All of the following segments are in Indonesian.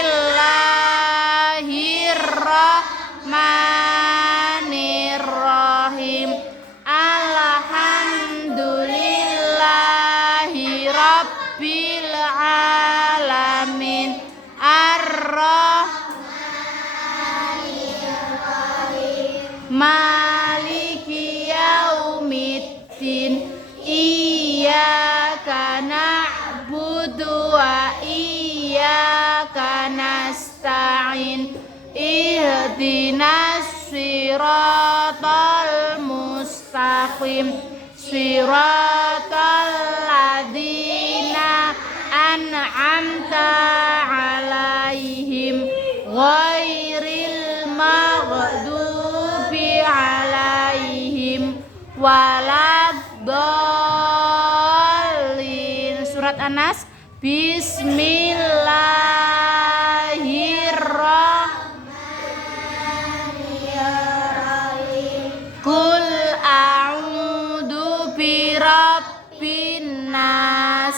Bismillahirrahmanirrahim. Alhamdulillahi rabbil alamin. Maliki yaumiddin. Iyyaka na'budu wa iyyaka nasta'in. Ihdinas siratal mustaqim. Siratal ladzina an'amta 'alaihim ghairil maghdubi 'alaihim waladdallin. Surat An-Nas. Bismillahirrahmanirrahim. Qul a'udzu birabbin nas,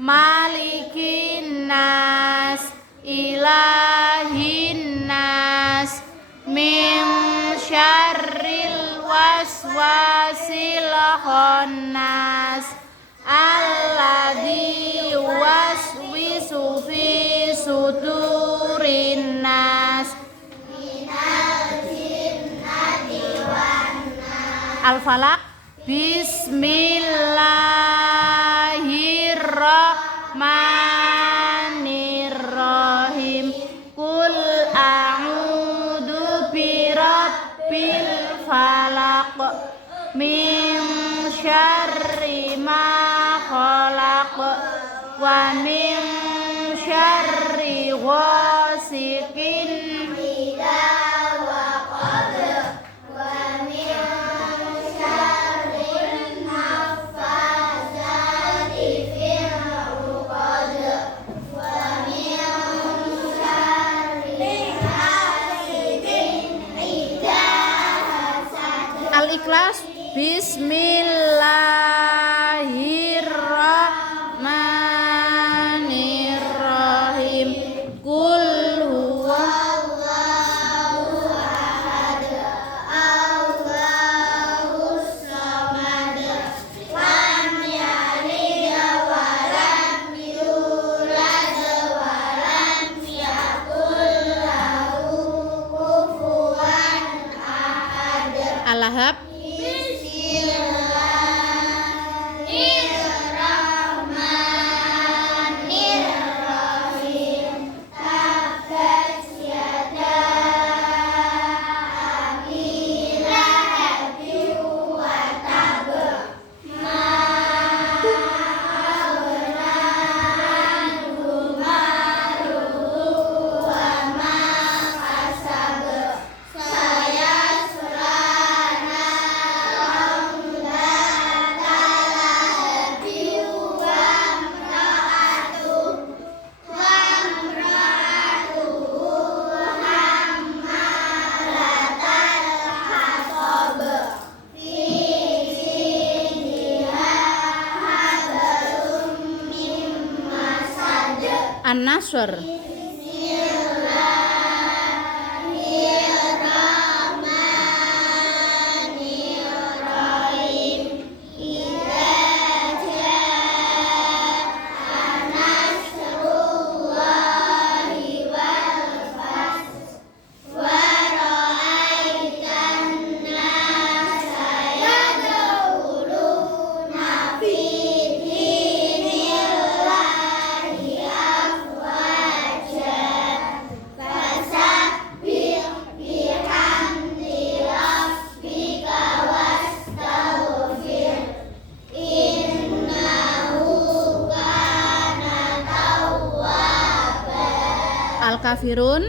malikin nas, ilahin nas, min syarril waswasil khannas, alladzi waswisu fi sudurin nas, minal jinnati wan nas. Al-Falaq. Bismillahirrahmanirrahim. Qul a'udzu birabbil falaq, min syarri ma khalaq, wa min syarri ghasiqin idza waqab, wa min syarri naffasati fil 'uqad, wa min syarri hasidin idza hasad. Al-Ikhlas. Bismillahirrahmanirrahim. Qul huwallahu ahad, Allahus samad, lam yalid wa lam yulad wa lam yakul lahu kufuwan ahad. Al-Lahab. An-Nasr. Bismillahirrahmanirrahim. Idza jaa'a nasrullahi wal fath wa ra'aitan nasa yadkhuluna fi dinillahi afwaja, fasabbih bihamdi rabbika wastaghfir, innahu kana tawwaba. Al-Kafirun.